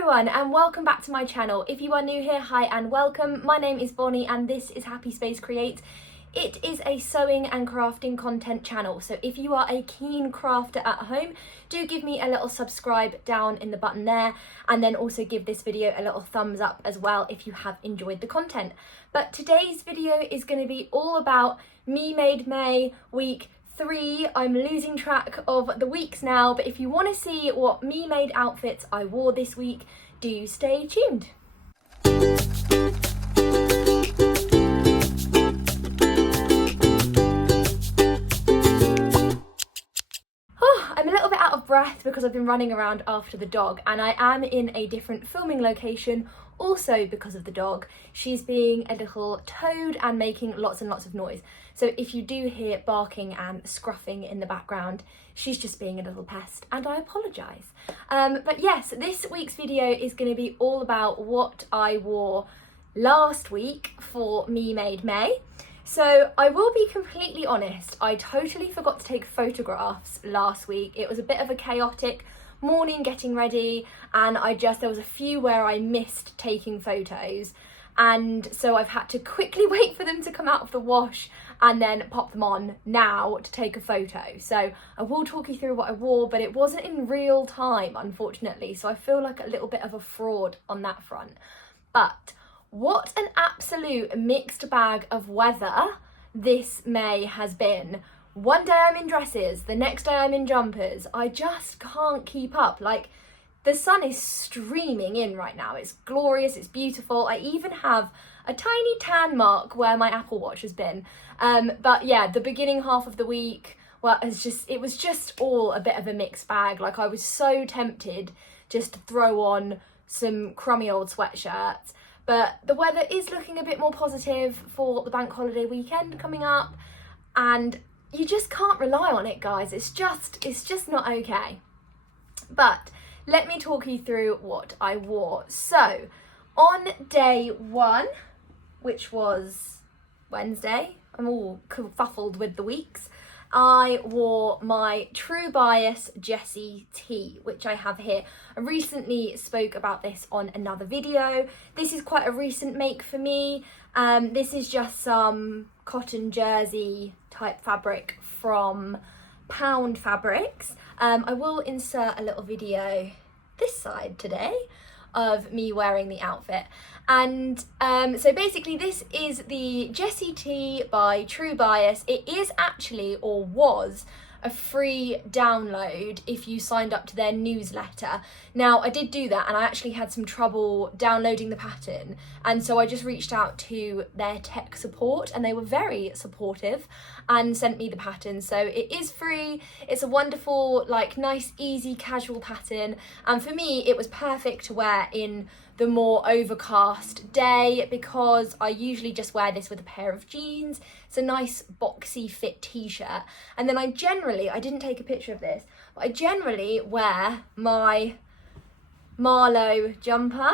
everyone and welcome back to my channel. If you are new here, hi and welcome. My name is Bonnie and this is happyspacecreates. It is a sewing and crafting content channel, so if you are a keen crafter at home, do give me a little subscribe down in the button there, and then also give this video a little thumbs up as well if you have enjoyed the content. But today's video is going to be all about memademay week 3. I'm losing track of the weeks now, but if you want to see what me-made outfits I wore this week, do stay tuned. I'm a little bit out of breath because I've been running around after the dog, and I am in a different filming location also because of the dog. She's being a little toad and making lots and lots of noise. So if you do hear barking and scruffing in the background, she's just being a little pest and I apologise. But yes, this week's video is going to be all about what I wore last week for memademay. So I will be completely honest, I totally forgot to take photographs last week. It was a bit of a chaotic morning getting ready, and there was a few where I missed taking photos, and so I've had to quickly wait for them to come out of the wash and then pop them on now to take a photo. So I will talk you through what I wore, but it wasn't in real time, unfortunately, so I feel like a little bit of a fraud on that front. But what an absolute mixed bag of weather this May has been. One day I'm in dresses, the next day I'm in jumpers. I just can't keep up. Like, the sun is streaming in right now. It's glorious, it's beautiful. I even have a tiny tan mark where my Apple Watch has been. But yeah, the beginning half of the week, well, it was just all a bit of a mixed bag. Like, I was so tempted just to throw on some crummy old sweatshirts. But the weather is looking a bit more positive for the bank holiday weekend coming up, and you just can't rely on it, guys. It's just not okay. But let me talk you through what I wore. So on day 1, which was Wednesday, I'm all kerfuffled with the weeks, I wore my True Bias Jessie tee, which I have here. I recently spoke about this on another video. This is quite a recent make for me. This is just some cotton jersey type fabric from Pound Fabrics. I will insert a little video this side today of me wearing the outfit. And so basically this is the Jessie tee by True Bias. It is actually, or was, a free download if you signed up to their newsletter. Now, I did do that and I actually had some trouble downloading the pattern, and so I just reached out to their tech support and they were very supportive and sent me the pattern. So it is free. It's a wonderful, like, nice, easy, casual pattern, and for me it was perfect to wear in the more overcast day because I usually just wear this with a pair of jeans. It's a nice boxy fit t-shirt, and then I didn't take a picture of this, but I generally wear my Marlowe jumper.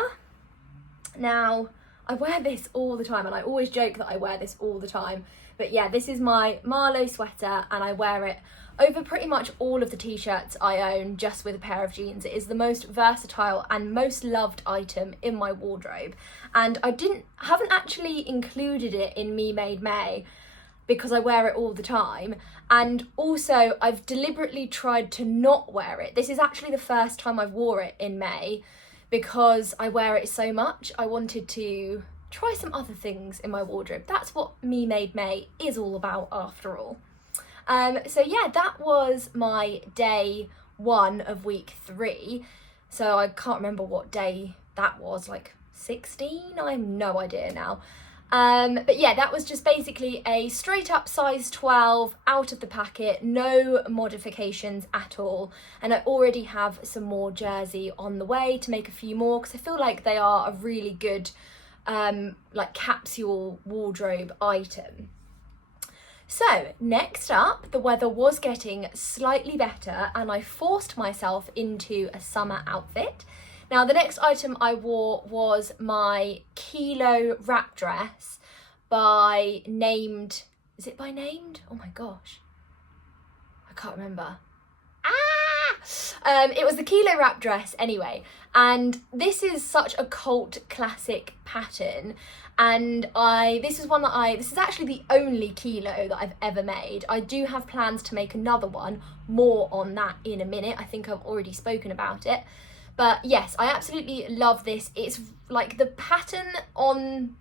Now, I wear this all the time and I always joke that I wear this all the time, but yeah, this is my Marlowe sweater and I wear it over pretty much all of the t-shirts I own just with a pair of jeans. It is the most versatile and most loved item in my wardrobe, and I haven't actually included it in memademay because I wear it all the time, and also I've deliberately tried to not wear it. This is actually the first time I've wore it in May because I wear it so much. I wanted to try some other things in my wardrobe. That's what memademay is all about after all. So yeah, that was my day 1 of week 3. So I can't remember what day that was, like 16? I have no idea now. But yeah, that was just basically a straight up size 12 out of the packet, no modifications at all. And I already have some more jersey on the way to make a few more because I feel like they are a really good like capsule wardrobe item. So next up, the weather was getting slightly better and I forced myself into a summer outfit. Now, the next item I wore was my Kielo wrap dress by Named. Is it by Named? Oh my gosh. I can't remember. Ah! It was the Kielo wrap dress anyway, and this is such a cult classic pattern, and this is actually the only Kielo that I've ever made. I do have plans to make another one, more on that in a minute. I think I've already spoken about it, but yes, I absolutely love this. It's like the pattern on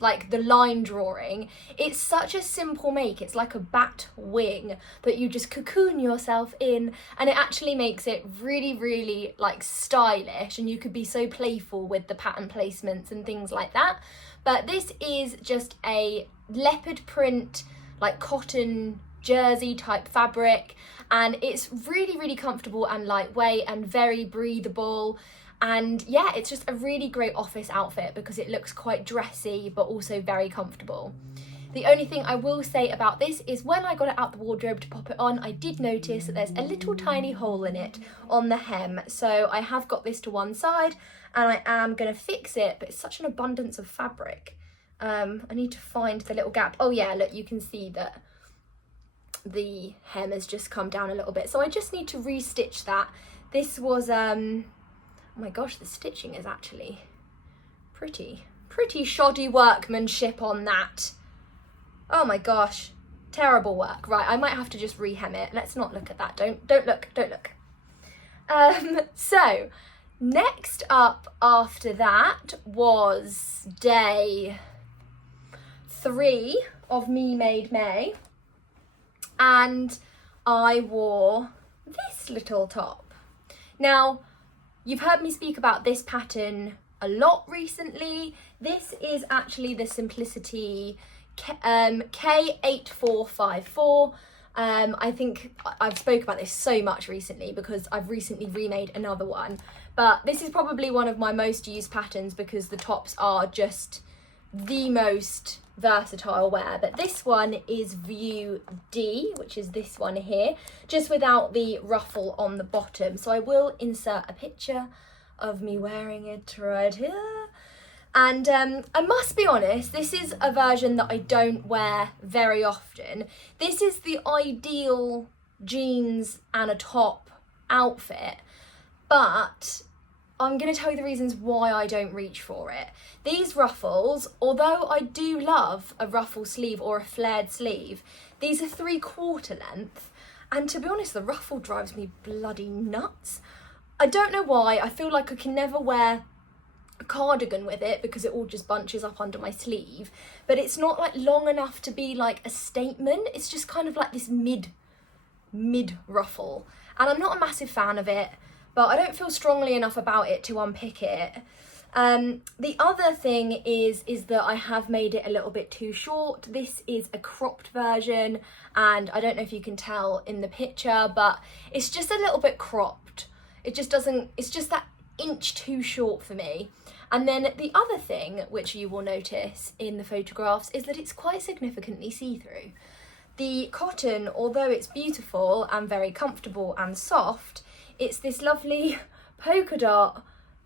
like the line drawing, it's such a simple make. It's like a bat wing that you just cocoon yourself in, and it actually makes it really, really like stylish, and you could be so playful with the pattern placements and things like that. But this is just a leopard print, like cotton jersey type fabric, and it's really, really comfortable and lightweight and very breathable. And yeah, it's just a really great office outfit because it looks quite dressy but also very comfortable. The only thing I will say about this is when I got it out the wardrobe to pop it on, I did notice that there's a little tiny hole in it on the hem. So I have got this to one side and I am going to fix it, but it's such an abundance of fabric. I need to find the little gap. Oh yeah, look, you can see that the hem has just come down a little bit. So I just need to re-stitch that. This was, oh my gosh, the stitching is actually pretty shoddy workmanship on that. Oh my gosh, terrible work. Right, I might have to just rehem it. Let's not look at that. Don't look. So next up after that was day 3 of memademay, and I wore this little top. Now, you've heard me speak about this pattern a lot recently. This is actually the Simplicity K8454. I think I've spoke about this so much recently because I've recently remade another one. But this is probably one of my most used patterns because the tops are just the most versatile wear. But this one is view D, which is this one here, just without the ruffle on the bottom. So I will insert a picture of me wearing it right here. And I must be honest, this is a version that I don't wear very often. This is the ideal jeans and a top outfit, but I'm going to tell you the reasons why I don't reach for it. These ruffles, although I do love a ruffle sleeve or a flared sleeve, these are 3/4 length, and to be honest, the ruffle drives me bloody nuts. I don't know why. I feel like I can never wear a cardigan with it because it all just bunches up under my sleeve, but it's not like long enough to be like a statement. It's just kind of like this mid ruffle, and I'm not a massive fan of it, but I don't feel strongly enough about it to unpick it. The other thing is that I have made it a little bit too short. This is a cropped version, and I don't know if you can tell in the picture, but it's just a little bit cropped. It's just that inch too short for me. And then the other thing which you will notice in the photographs is that it's quite significantly see-through. The cotton, although it's beautiful and very comfortable and soft, it's this lovely polka dot,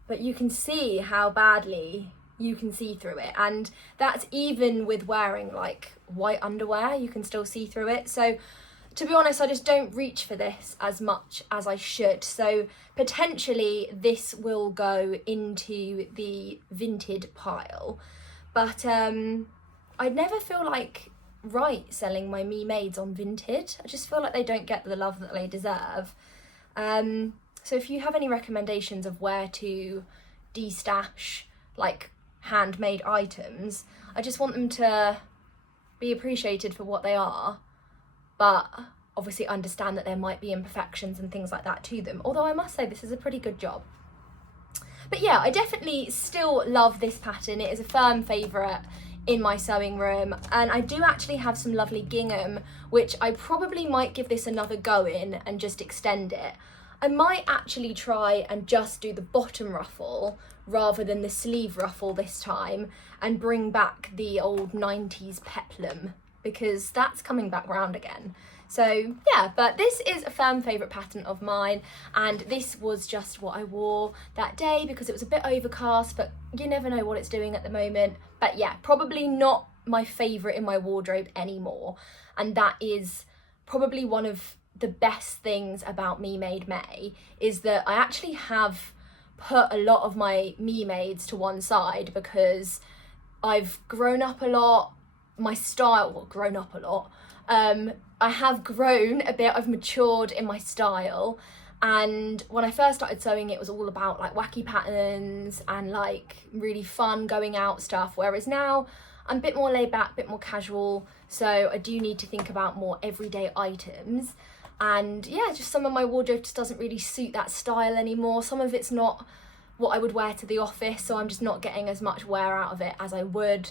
but you can see how badly you can see through it. And that's even with wearing like white underwear, you can still see through it. So to be honest, I just don't reach for this as much as I should. So potentially this will go into the vintage pile. But I never feel like right selling my me-mades on vintage. I just feel like they don't get the love that they deserve. So if you have any recommendations of where to de-stash like handmade items, I just want them to be appreciated for what they are, but obviously understand that there might be imperfections and things like that to them. Although I must say this is a pretty good job. But yeah, I definitely still love this pattern. It is a firm favourite in my sewing room, and I do actually have some lovely gingham, which I probably might give this another go in and just extend it. I might actually try and just do the bottom ruffle rather than the sleeve ruffle this time and bring back the old 90s peplum, because that's coming back round again. So yeah, but this is a firm favourite pattern of mine, and this was just what I wore that day because it was a bit overcast, but you never know what it's doing at the moment. But yeah, probably not my favourite in my wardrobe anymore, and that is probably one of the best things about Me Made May is that I actually have put a lot of my Me Mades to one side because I've grown up a lot. My style, well, grown up a lot. I have grown a bit, I've matured in my style. And when I first started sewing, it was all about like wacky patterns and like really fun going out stuff. Whereas now I'm a bit more laid back, a bit more casual. So I do need to think about more everyday items. And yeah, just some of my wardrobe just doesn't really suit that style anymore. Some of it's not what I would wear to the office, so I'm just not getting as much wear out of it as I would.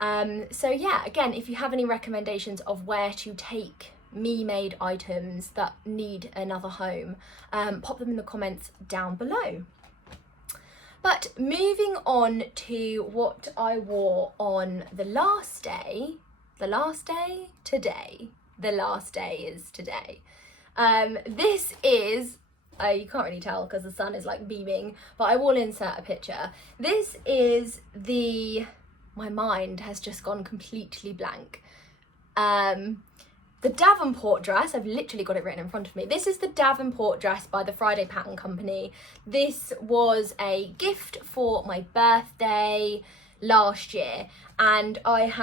So yeah, again, if you have any recommendations of where to take me-made items that need another home, pop them in the comments down below. But moving on to what I wore on the last day is today. This is, you can't really tell because the sun is like beaming, but I will insert a picture. This is my mind has just gone completely blank. The Davenport dress, I've literally got it written in front of me. This is the Davenport dress by the Friday Pattern Company. This was a gift for my birthday last year, and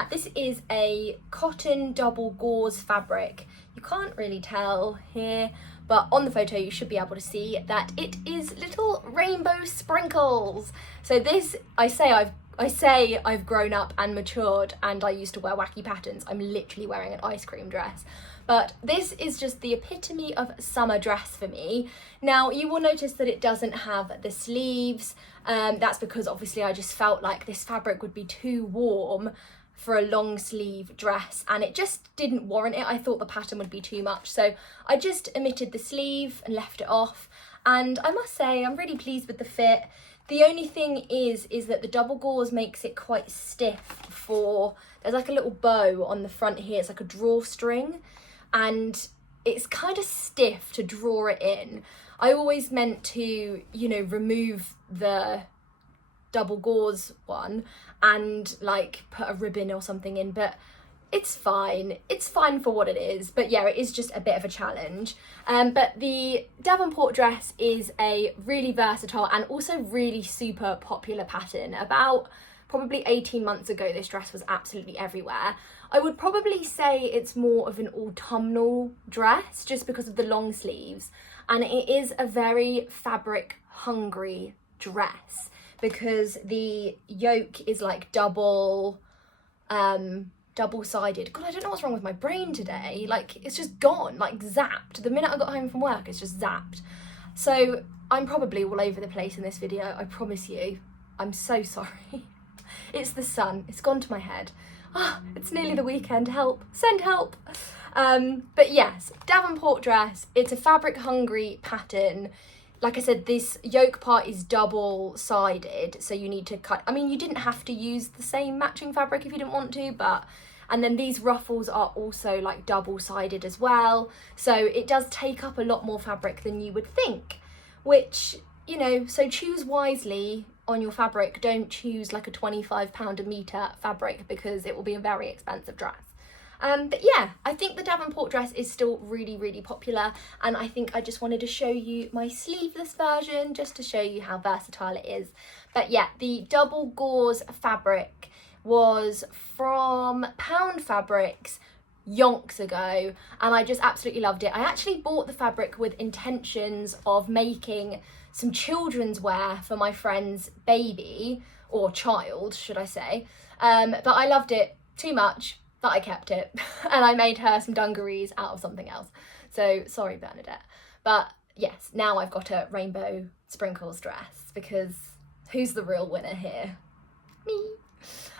this is a cotton double gauze fabric. You can't really tell here, but on the photo you should be able to see that it is little rainbow sprinkles. So this, I say I've grown up and matured and I used to wear wacky patterns. I'm literally wearing an ice cream dress. But this is just the epitome of summer dress for me. Now you will notice that it doesn't have the sleeves. That's because obviously I just felt like this fabric would be too warm for a long sleeve dress and it just didn't warrant it. I thought the pattern would be too much. So I just omitted the sleeve and left it off. And I must say I'm really pleased with the fit. The only thing is that the double gauze makes it quite stiff there's like a little bow on the front here, it's like a drawstring, and it's kind of stiff to draw it in. I always meant to, remove the double gauze one and like put a ribbon or something in, but it's fine for what it is. But yeah, it is just a bit of a challenge. But the Davenport dress is a really versatile and also really super popular pattern. About probably 18 months ago, this dress was absolutely everywhere. I would probably say it's more of an autumnal dress just because of the long sleeves, and it is a very fabric hungry dress because the yoke is like double-sided. God, I don't know what's wrong with my brain today. Like, it's just gone, like zapped. The minute I got home from work, it's just zapped. So I'm probably all over the place in this video, I promise you. I'm so sorry. It's the sun, it's gone to my head. It's nearly the weekend, help, send help. But yes, Davenport dress, it's a fabric hungry pattern. Like I said, this yoke part is double-sided, so you need to cut. I mean, you didn't have to use the same matching fabric if you didn't want to, and then these ruffles are also like double-sided as well. So it does take up a lot more fabric than you would think, which, so choose wisely on your fabric. Don't choose like a £25 a metre fabric because it will be a very expensive dress. But yeah, I think the Davenport dress is still really, really popular, and I think I just wanted to show you my sleeveless version just to show you how versatile it is. But yeah, the double gauze fabric was from Pound Fabrics yonks ago, and I just absolutely loved it. I actually bought the fabric with intentions of making some children's wear for my friend's baby, or child, should I say. But I loved it too much that I kept it and I made her some dungarees out of something else. So sorry, Bernadette. But yes, now I've got a rainbow sprinkles dress because who's the real winner here? Me.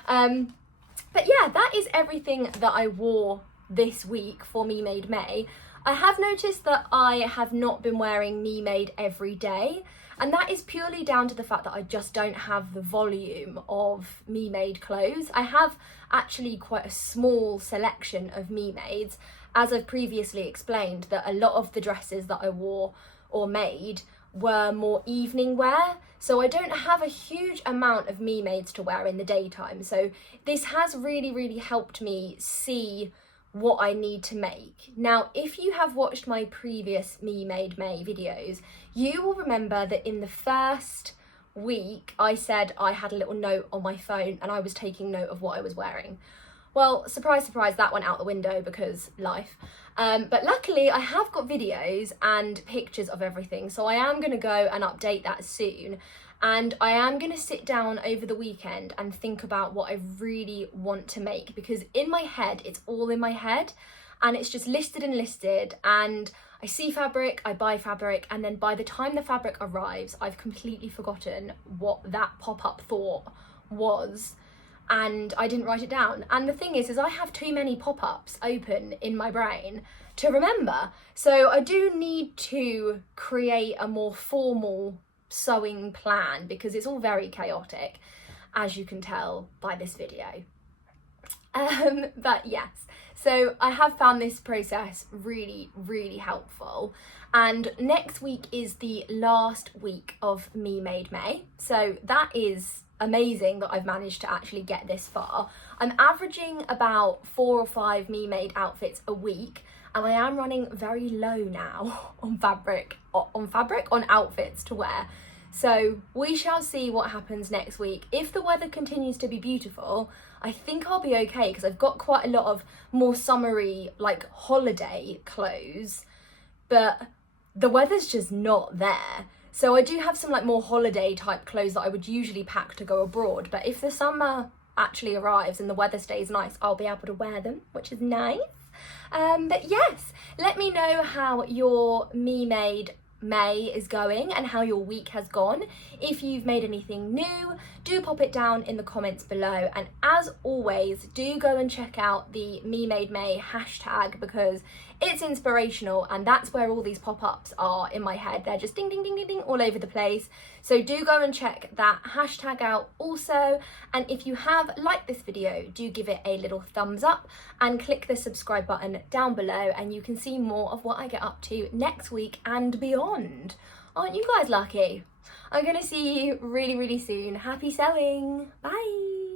But yeah, that is everything that I wore this week for Me Made May. I have noticed that I have not been wearing Me Made every day, and that is purely down to the fact that I just don't have the volume of Me Made clothes. I have actually quite a small selection of Me Mades, as I've previously explained, that a lot of the dresses that I wore or made were more evening wear, so I don't have a huge amount of Me Mades to wear in the daytime. So this has really, really helped me see what I need to make. Now, if you have watched my previous Me Made May videos, you will remember that in the first week I said I had a little note on my phone and I was taking note of what I was wearing. Well, surprise, surprise, that went out the window because life. But luckily I have got videos and pictures of everything, so I am going to go and update that soon. And I am going to sit down over the weekend and think about what I really want to make, because in my head, it's all in my head and it's just listed and I see fabric, I buy fabric, and then by the time the fabric arrives, I've completely forgotten what that pop-up thought was and I didn't write it down. And the thing is I have too many pop-ups open in my brain to remember. So I do need to create a more formal sewing plan because it's all very chaotic, as you can tell by this video. But yes, so I have found this process really, really helpful. And next week is the last week of Me Made May. So that is amazing that I've managed to actually get this far. I'm averaging about 4 or 5 Me Made outfits a week, and I am running very low now on outfits to wear. So we shall see what happens next week. If the weather continues to be beautiful, I think I'll be okay because I've got quite a lot of more summery, like holiday clothes, but the weather's just not there. So I do have some like more holiday type clothes that I would usually pack to go abroad. But if the summer actually arrives and the weather stays nice, I'll be able to wear them, which is nice. But yes, let me know how your Me Made May is going and how your week has gone. If you've made anything new, do pop it down in the comments below, and as always, do go and check out the Me Made May hashtag because it's inspirational and that's where all these pop-ups are in my head. They're just ding ding ding ding ding all over the place, so do go and check that hashtag out also. And if you have liked this video, do give it a little thumbs up and click the subscribe button down below and you can see more of what I get up to next week and beyond. Aren't you guys lucky? I'm gonna see you really, really soon. Happy sewing. Bye.